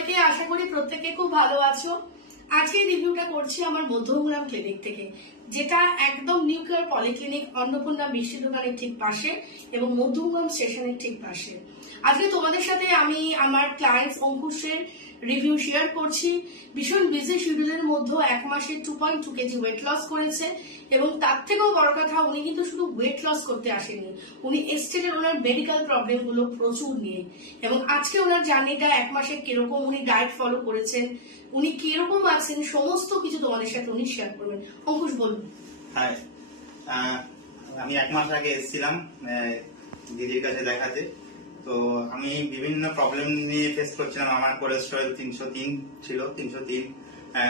সবাইকে, আশা করি প্রত্যেকে খুব ভালো আছো। আজকে রিভিউটা করছি আমার মধ্যমগ্রাম ক্লিনিক থেকে, যেটা একদম নিউ কেয়ার পলিক্লিনিক, অন্নপূর্ণা মিষ্টি দোকানের ঠিক পাশে এবং মধ্যমগ্রাম স্টেশনের ঠিক পাশে। আজকে তোমাদের সাথে আমি আমার ক্লায়েন্টস অঙ্কুশের রিভিউ শেয়ার করছি। ভীষণ বিজি শিডিউলের মধ্যে 1 মাসে 2.2 কেজি ওয়েট লস করেছে এবং তার থেকেও বড় কথা, উনি কিন্তু শুধু ওয়েট লস করতে আসেনি, উনি এস্টেটের ওনার মেডিকেল প্রবলেম গুলো প্রচুর নিয়ে। এবং আজকে ওনার জার্নিটা 1 মাসে কিরকম উনি ডায়েট ফলো করেছেন, উনি কিরকম আছেন, সমস্ত কিছু তোমাদের সাথে উনি শেয়ার করবেন। অঙ্কুশ বলুন। হাই, আমি 1 মাস আগে এসেছিলাম দিদির কাছে দেখাতে। তো আমি বিভিন্ন প্রবলেম নিয়ে ফেস করছিলাম। আমার কোলেস্টেরল 303 ছিল, 303,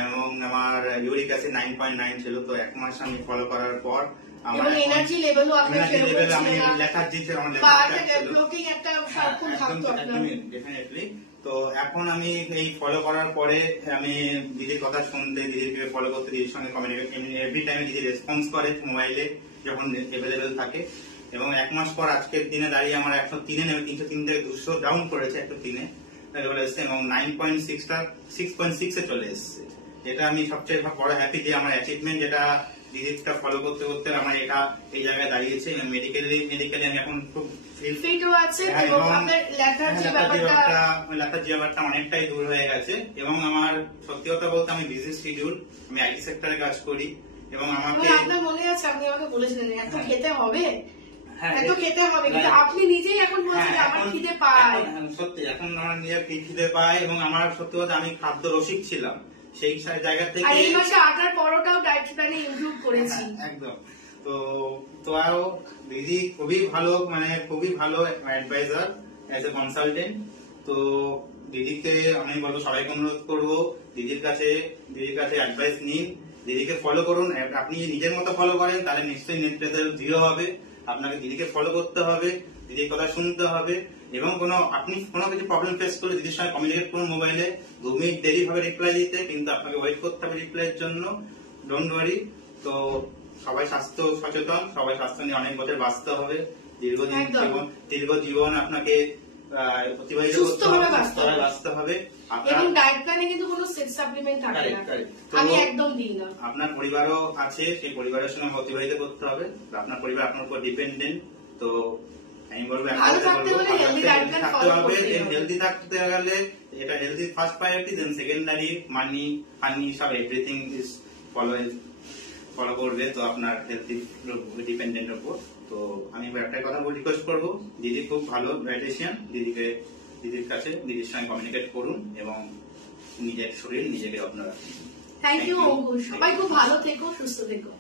এবং আমার ইউরিক অ্যাসিড 9.9 ছিল। তো 1 মাস আমি ফলো করার পর আমার এনার্জি লেভেলও আপনার আমি লেখার্জি ছিল, আমার ডেফিনেটলি। তো এখন আমি এই ফলো করার পরে আমি দিদির কথা শুনতে, দিদিকে ফলো করতে, দিদির সঙ্গে কমিউনিকেট, এভরি টাইমে দিদি রেসপন্স করে মোবাইলে যখন অ্যাভেলেবেল থাকে। এবং 1 মাস পর আজকের দিনে দাঁড়িয়ে আমার 103 নেমে 303 থেকে 200 ডাউন করেছে, 103-এ চলে এসছে এবং 9.6টা 6.6-এ চলে এসছে। এটা আমি সবচেয়ে বড় হ্যাপি যে আমার অ্যাচিভমেন্ট, যেটা দিদিটা ফলো করতে করতে আমার এটা এই জায়গায় দাঁড়িয়েছে। মেডিকেলি আমি এখন খুব ফিটও আছে এবং আপনার লেথার্জি ব্যাপারটা অনেকটাই দূর হয়ে গেছে। এবং আমার সত্যি কথা বলতে আমি বিজি শিডিউল, আমি আইটি সেক্টরে কাজ করি এবং আমাকে আপনার মনে আছে আপনি আমাকে বলেছিলেন এত খেতে হবে, এত খেতে হবে, কিন্তু আপনি নিজেই এখন বলছেন আমার খিদে পায়। সত্যি এখন আমার নিজের খিদে পায় এবং আমার সত্যি কথা আমি খাদ্য রসিক ছিলাম সেই জায়গা থেকে। এই মাসে আটার পরোটাও ডায়েট প্ল্যানে ইনক্লুড করেছি একদম। তো দিদি খুবই ভালো, মানে খুবই ভালো অ্যাডভাইজার অ্যাজ এ কনসালটেন্ট। তো দিদিকে আমি বলবো, সবাইকে অনুরোধ করবো দিদির কাছে অ্যাডভাইস নিন, দিদিকে ফলো করুন। আপনি নিজের মতো ফলো করেন তাহলে নিশ্চয়ই নেট রেজাল্ট 0 হবে। আপনাকে দিদিকে ফলো করতে হবে, দিদির কথা শুনতে হবে এবং আপনি কোনো কিছু প্রবলেম ফেস করে দিদির সঙ্গে কমিউনিকেট করুন মোবাইলে। 2 মিনিট দেরি হবে রিপ্লাই দিতে, কিন্তু আপনাকে ওয়েট করতে হবে রিপ্লাইয়ের জন্য। Don't worry. তো সবাই স্বাস্থ্য সচেতন, সবাই স্বাস্থ্য নিয়ে অনেক বছর বাঁচতে হবে, দীর্ঘ জীবন আপনাকে অতিবাহিত করতে হবে, বাঁচতে হবে। এবং ডায়েট প্ল্যানে কিন্তু কোনো সেক্স সাপ্লিমেন্ট থাকে না, আমি একদম দিই না। আপনার পরিবারও আছে, সেই পরিবারের সঙ্গে অতিবাহিত করতে হবে। আপনার পরিবার আপনার উপর ডিপেন্ডেন্ট। তো আমি বলবো হেলদি থাকতে গেলে এটা হেলদি ফার্স্ট প্রায়োরিটি, দেন সেকেন্ডারি মানি, ফানি, সব এভরিথিং ইজ ফলো করবে। তো আপনার হেলথ ডিপেন্ডেন্টের উপর। তো আমি একটা কথা রিকোয়েস্ট করবো, দিদি খুব ভালো ডায়েটিশিয়ান, দিদির কাছে দিদির সঙ্গে কমিউনিকেট করুন এবং নিজের শরীর নিজেকে যত্ন রাখুন। থ্যাংক ইউ অঙ্কুশ, সবাই খুব ভালো থেকো, সুস্থ থেকো।